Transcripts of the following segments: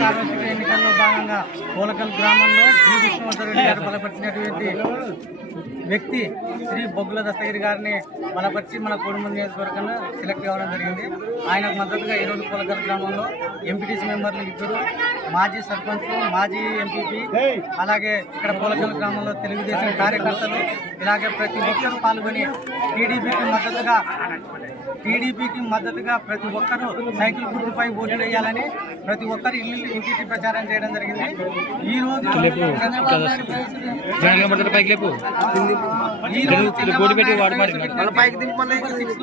సార్వత్రిక ఎన్నికల్లో భాగంగా పోలకల్ గ్రామంలో శ్రీ విష్ణువర్ధన్ గారు బలపరిచినటువంటి వ్యక్తి శ్రీ బొగ్గుల దస్తగిరి గారిని బలపరిచి మన కోడుమూరు నియోజకవర్గంలో సెలెక్ట్ కావడం జరిగింది. ఆయనకు మద్దతుగా ఈరోజు పోలకల్ గ్రామంలో ఎంపీటీసీ మెంబర్లు ఇద్దరు, మాజీ సర్పంచ్, మాజీ ఎంపీపీ, అలాగే ఇక్కడ పోలకల్ గ్రామంలో తెలుగుదేశం కార్యకర్తలు ఇలాగే ప్రతి ఒక్కరూ పాల్గొని టీడీపీకి మద్దతుగా ప్రతి ఒక్కరూ సైకిల్ గుర్తుపై ఓటు వేయాలని ప్రతి ఒక్కరు ఇంటింటి ప్రచారం చేయడం జరిగింది. ఈ రోజు చంద్రబాబు నాయుడు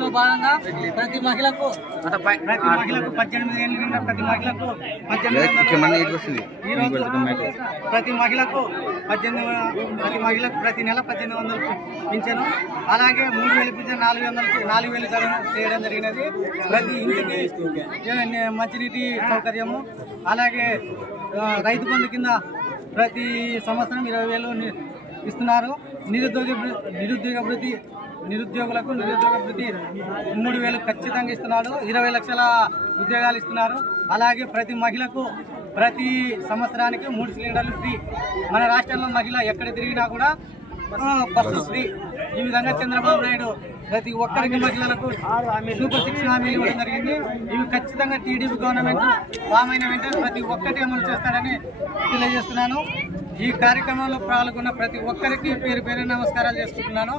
లో భాగంగా ప్రతి మహిళకు 18 ఏళ్ళు నిండా ప్రతి మహిళకు 18 ప్రతి మహిళకు ప్రతి నెల 1800 పింఛను, అలాగే 3000 పింఛను 4000 చేయడం జరిగినది. ప్రతి ఇంటికి మంచినీటి సౌకర్యము, అలాగే రైతు బంధు కింద ప్రతి సంవత్సరం 20,000 ఇస్తున్నారు. నిరుద్యోగులకు నిరుద్యోగ వృత్తి 3,000 ఖచ్చితంగా ఇస్తున్నాడు. 20 లక్షల ఉద్యోగాలు ఇస్తున్నారు. అలాగే ప్రతి మహిళకు ప్రతి సంవత్సరానికి 3 సిలిండర్లు ఫ్రీ. మన రాష్ట్రంలో మహిళ ఎక్కడ తిరిగినా కూడా బస్సు ఫ్రీ. ఈ విధంగా చంద్రబాబు నాయుడు ప్రతి ఒక్కరికి మహిళలకు సూపర్ 6 హామీలు ఇవ్వడం జరిగింది. ఇవి ఖచ్చితంగా టీడీపీ గవర్నమెంట్ ఫామ్ అయిన వెంటనే ప్రతి ఒక్కటి అమలు చేస్తారని తెలియజేస్తున్నాను. ఈ కార్యక్రమంలో పాల్గొన్న ప్రతి ఒక్కరికి పేరు పేరు నమస్కారాలు చేసుకుంటున్నాను.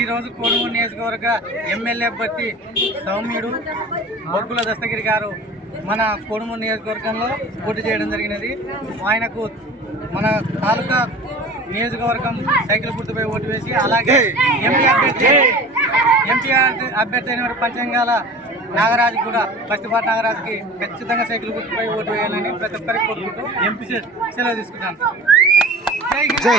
ఈరోజు కోడుమూరు నియోజకవర్గ ఎమ్మెల్యే అభ్యర్థి సౌమ్యుడు బొగ్గుల దస్తగిరి గారు మన కోడుమూరు నియోజకవర్గంలో పోటీ చేయడం జరిగినది. ఆయనకు మన తాలూకా నియోజకవర్గం సైకిల్ గుర్తుపై ఓటు వేసి, అలాగే ఎంపీ అభ్యర్థి అయిన పంచంగాల నాగరాజు కూడా పచ్చిపాటి నాగరాజుకి ఖచ్చితంగా సైకిల్ గుర్తుపై ఓటు వేయాలని ప్రతి ఒక్కరికి కోరుకుంటూ ఎంపీ సెలవు తీసుకున్నాను. జై